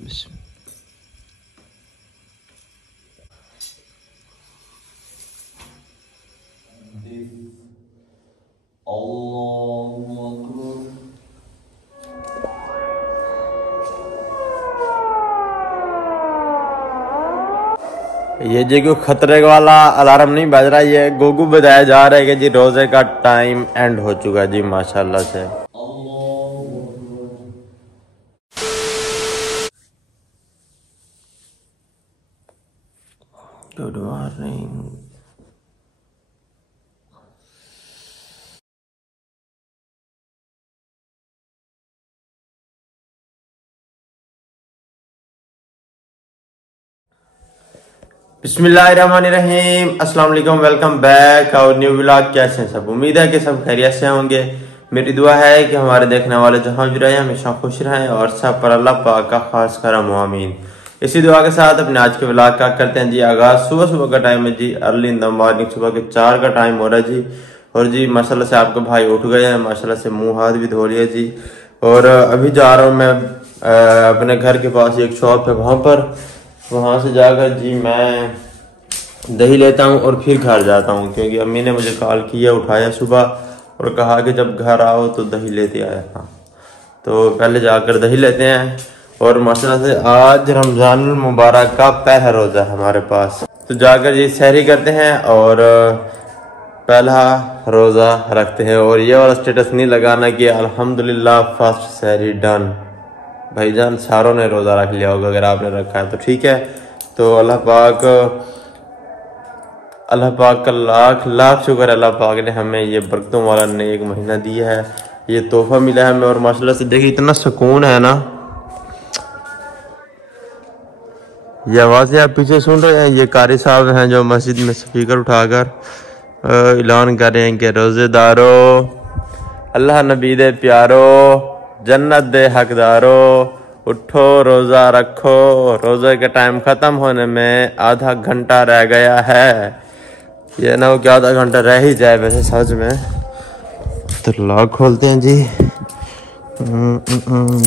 ये जी को खतरे वाला अलार्म नहीं बज रहा, ये गोगू बताया जा रहा है कि जी रोजे का टाइम एंड हो चुका जी माशाल्लाह से। Good morning. बिस्मिल्लाहिर्रहमानिर्रहीम, अस्सलाम वालेकुम, वेलकम बैक और न्यू व्लॉग। कैसे हैं सब? उम्मीद है कि सब खैरियत से होंगे। मेरी दुआ है कि हमारे देखने वाले जहाँ भी रहे हमेशा खुश रहें और सब पर अल्लाह पाक का खास करम आमीन। इसी दुआ के साथ अपने आज के व्लॉग का करते हैं जी आगाज। सुबह सुबह का टाइम है जी, अर्ली इन द मॉर्निंग, सुबह के 4 का टाइम हो रहा है जी। और जी माशाल्लाह से आपके भाई उठ गए हैं, माशाल्लाह से मुँह हाथ भी धो लिया जी। और अभी जा रहा हूँ मैं अपने घर के पास एक शॉप है, वहाँ से जाकर जी मैं दही लेता हूँ और फिर घर जाता हूँ, क्योंकि अम्मी ने मुझे कॉल किया, उठाया सुबह और कहा कि जब घर आओ तो दही लेते आया था। तो पहले जाकर दही लेते हैं। और माशाल्लाह से आज रमजान मुबारक का पहला रोज़ा है हमारे पास, तो जाकर जी सहरी करते हैं और पहला रोज़ा रखते हैं। और ये वाला स्टेटस नहीं लगाना कि अल्हम्दुलिल्लाह फर्स्ट सहरी डन। भाईजान सारों ने रोज़ा रख लिया होगा, अगर आपने रखा है तो ठीक है। तो अल्लाह पाक का लाख लाख शुक्र, अल्लाह पाक ने हमें ये बरकतों वाला नेक महीना दिया है, ये तोहफा मिला है हमें। और माशाल्लाह से देखिए इतना सुकून है ना। ये आवाज़ें आप पीछे सुन रहे हैं, ये कारी साहब हैं जो मस्जिद में स्पीकर उठाकर ऐलान कर रहे हैं कि रोज़ेदारों, अल्लाह नबी दे प्यारो, जन्नत दे हकदारो, उठो रोज़ा रखो, रोज़े का टाइम ख़त्म होने में आधा घंटा रह गया है। ये ना हो कि आधा घंटा रह ही जाए वैसे सच में। तो लॉक खोलते हैं जी।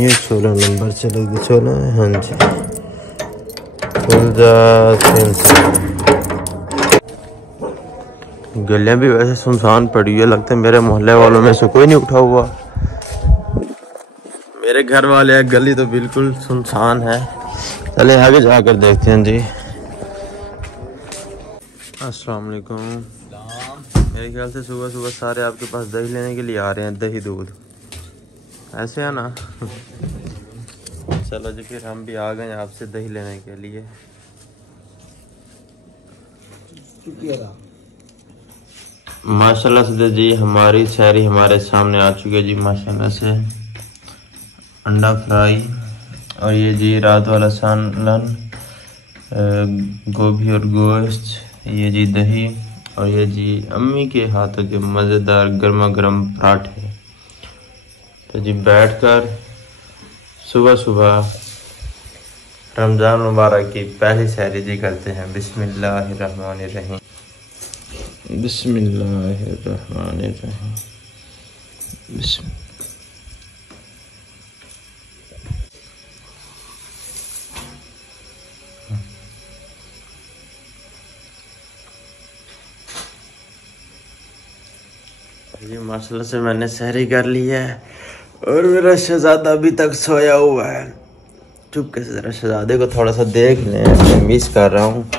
ये 16 नंबर चलेगी, 16 है। हाँ जी, खुल जा। गलियां भी वैसे सुनसान पड़ी है, लगता है मेरे मोहल्ले वालों में से कोई नहीं उठा हुआ। मेरे घर वाले गली तो बिल्कुल सुनसान है। चले आगे जाकर देखते हैं जी। अस्सलाम वालेकुम। मेरे ख्याल से सुबह सुबह सारे आपके पास दही लेने के लिए आ रहे हैं, दही दूध ऐसे है ना। चलो जी, फिर हम भी आ गए आपसे दही लेने के लिए। माशाल्लाह से जी हमारी सहरी हमारे सामने आ चुकी है जी माशाल्लाह से। अंडा फ्राई और ये जी रात वाला सालन, गोभी और गोश्त, ये जी दही और ये जी अम्मी के हाथों के मज़ेदार गर्मा गर्म पराठे। तो जी बैठकर सुबह सुबह रमज़ान मुबारक की पहली सहरी जी करते हैं। बिस्मिल्लाहिर्रहमानिर्रहीम, बिस्मिल्लाहिर्रहमानिर्रहीम, बिस्मिल्लाह। जी माशाल्लाह से मैंने सहरी कर ली है और मेरा शहजादा अभी तक सोया हुआ है। चुपके से जरा शहजादे को थोड़ा सा देख लें, मिस कर रहा हूँ,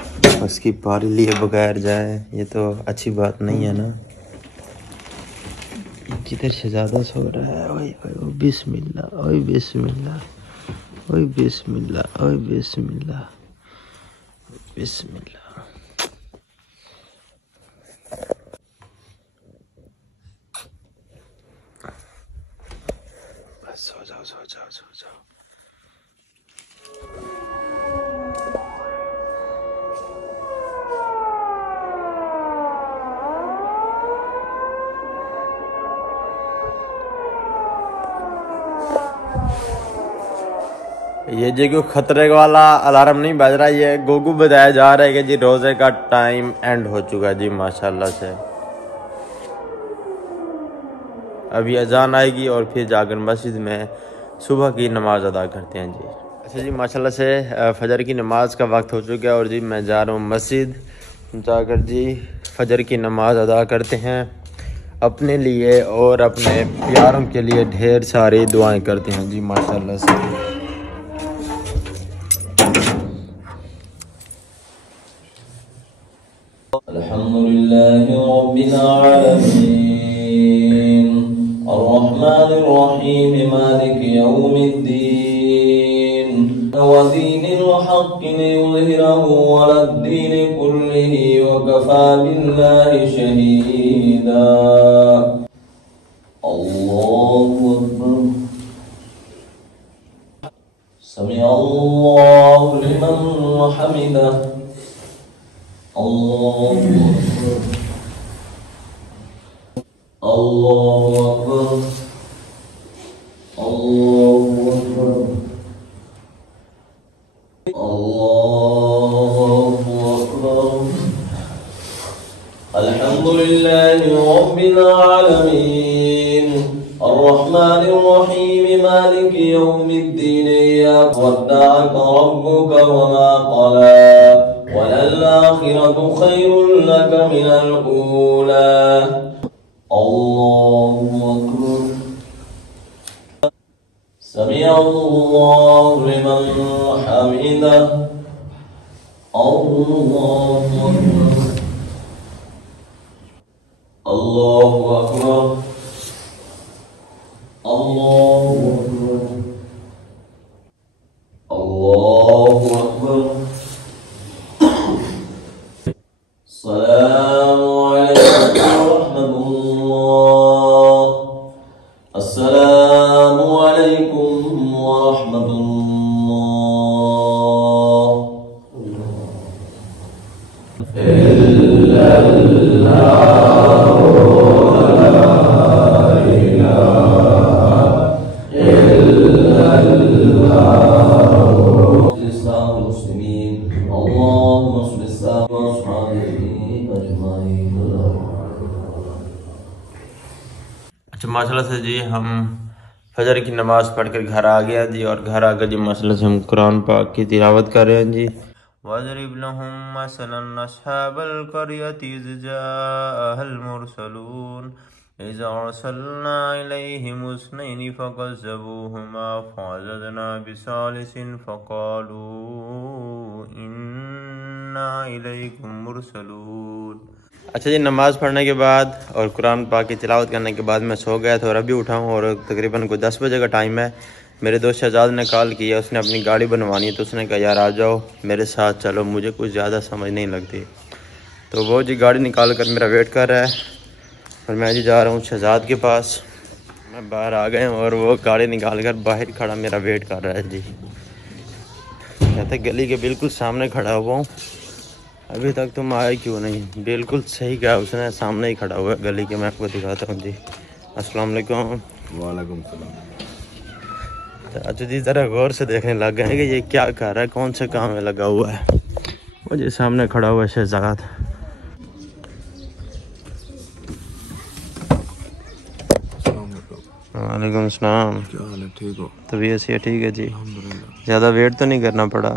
उसकी पारी लिए बगैर जाए ये तो अच्छी बात नहीं है ना। किधर शहजादा सो रहा है? ओए ओए बिस्मिल्लाह, ओए बिस्मिल्लाह, ओए बिस्मिल्लाह, ओए बिस्मिल्लाह, बिस्मिल्लाह। सो जाओ सो जाओ सो जाओ। ये जी को खतरे वाला अलार्म नहीं बज रहा, ये गोगू बताया जा रहा है कि जी रोजे का टाइम एंड हो चुका है जी माशाल्लाह से। अभी अजान आएगी और फिर जाकर मस्जिद में सुबह की नमाज अदा करते हैं जी। अच्छा जी, माशाल्लाह से फजर की नमाज का वक्त हो चुका है और जी मैं जा रहा हूँ मस्जिद, जाकर जी फजर की नमाज अदा करते हैं। अपने लिए और अपने प्यारों के लिए ढेर सारी दुआएं करते हैं जी माशाल्लाह से। अल्हम्दुलिल्लाहि रब्बिल आलमीन अर्रहमानिर रहीम मालिकि यौमिद्दीन व दीनिल हक़्क़ि लियुज़हिरहु अलad-दीनि कुल्लिहि व कफ़ा बिल्लाहि शहीदा। अल्लाहु अकबर। समिअल्लाहु लिमन हमिदह। अल्लाहु अकबर। अल्लाहु अकबर। अल्लाहु अकबर। अल्लाहु अकबर। अल्हम्दुलिल्लाहि रब्बिल आलमीन अर्रहमानिर रहीम मालिकि यौमिद्दीन इय्याका वद्दअका रब्बुका वमा क़ला वलल-आखिरतु खैरुल लका मिनल ऊला। अल्लाहु अकबर। समिअल्लाहु लिमन हमिदह। अल्लाहु अकबर। अल्लाहु अकबर। अल्लाहु अकबर। अल्लाहु अकबर। अस्सलामु अलैकुम व रहमतुल्लाह। अस्सलामु अलैकुम व रहमतुल्लाह। अच्छा माशाल्लाह से जी हम फजर की नमाज़ पढ़कर घर आ गया जी, और घर आकर जी माशाल्लाह से हम कुरान पाक की तिलावत कर रहे हैं जी। वज़रिब लहुम मसलन अस्हाबल क़रयति इज़ जाअहल मुरसलून इज़ अरसलना इलैहिम इस्नैनि फ़कज़्ज़बूहुमा फ़अज़ज़ना बिसालिसिन फ़क़ालू इन्ना इलैकुम मुरसलून। अच्छा जी, नमाज़ पढ़ने के बाद और कुरान पाक की तिलावत करने के बाद मैं सो गया था और अभी उठा हूँ और तकरीबन कोई 10 बजे का टाइम है। मेरे दोस्त शहजाद ने कॉल किया, उसने अपनी गाड़ी बनवानी है तो उसने कहा यार आ जाओ मेरे साथ चलो, मुझे कुछ ज़्यादा समझ नहीं लगती। तो वो जी गाड़ी निकाल कर मेरा वेट कर रहा है और मैं जी जा रहा हूँ शहजाद के पास। मैं बाहर आ गए और वो गाड़ी निकाल कर बाहर खड़ा मेरा वेट कर रहा है जी। कहते गली के बिल्कुल सामने खड़ा हुआ हूँ, अभी तक तुम आए क्यों नहीं। बिल्कुल सही कहा उसने, सामने ही खड़ा हुआ है गली के। मैं आपको दिखाता हूँ जी। अस्सलाम वालेकुम। वालेकुम सलाम। अच्छा जी, ज़रा गौर से देखने लग गए हैं कि ये क्या कर रहा है, कौन से काम में लगा हुआ है। वो जी सामने खड़ा हुआ है शहजाद। वालेकुम सलाम। क्या हाल है? ठीक हो? तबीयत से ठीक है जी? अल्हम्दुलिल्लाह। ज़्यादा वेट तो नहीं करना पड़ा?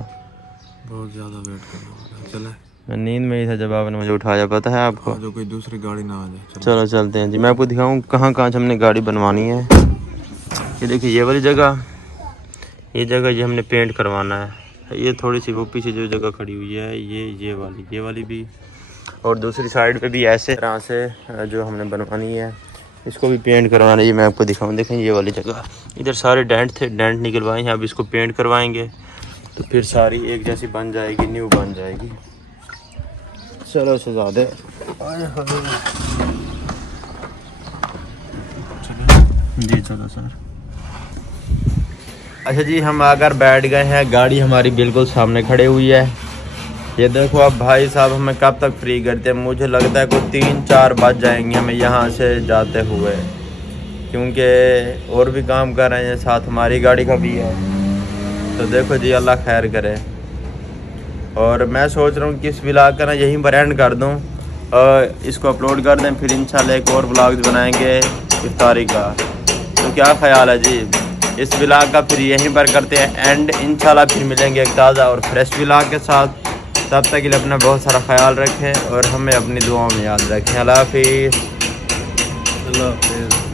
बहुत ज़्यादा वेट करना पड़ा। चले, मैं नींद में ही था जब आपने मुझे उठाया, पता है आपको? जो कोई दूसरी गाड़ी ना आ जाए। चलो चलते हैं जी। मैं आपको दिखाऊँ कहाँ कहाँ से हमने गाड़ी बनवानी है। ये देखिए ये वाली जगह, ये जगह ये हमने पेंट करवाना है। ये थोड़ी सी वो पीछे जो जगह खड़ी हुई है ये वाली भी, और दूसरी साइड पे भी ऐसे तरह से जो हमने बनवानी है इसको भी पेंट करवाना है। ये मैं आपको दिखाऊँ, देखें ये वाली जगह, इधर सारे डेंट थे, डेंट निकलवाए हैं। अब इसको पेंट करवाएंगे तो फिर सारी एक जैसी बन जाएगी, न्यू बन जाएगी। चलो शहजादे। जी चलो सर। अच्छा जी, हम आकर बैठ गए हैं, गाड़ी हमारी बिल्कुल सामने खड़ी हुई है। ये देखो अब भाई साहब हमें कब तक फ्री करते हैं। मुझे लगता है कोई 3-4 बज जाएंगे हमें यहाँ से जाते हुए, क्योंकि और भी काम कर रहे हैं, साथ हमारी गाड़ी का भी है। तो देखो जी अल्लाह खैर करे। और मैं सोच रहा हूँ कि इस व्लॉग का ना यहीं पर एंड कर दूँ और इसको अपलोड कर दें, फिर इंशाल्लाह एक और व्लॉग बनाएंगे इफ्तारी का। तो क्या ख्याल है जी? इस व्लॉग का फिर यहीं पर करते हैं एंड। इंशाल्लाह फिर मिलेंगे एक ताज़ा और फ्रेश व्लॉग के साथ। तब तक के लिए अपना बहुत सारा ख्याल रखें और हमें अपनी दुआओं में याद रखें। अल्लाह हाफिज़। अल्लाह हाफिज़।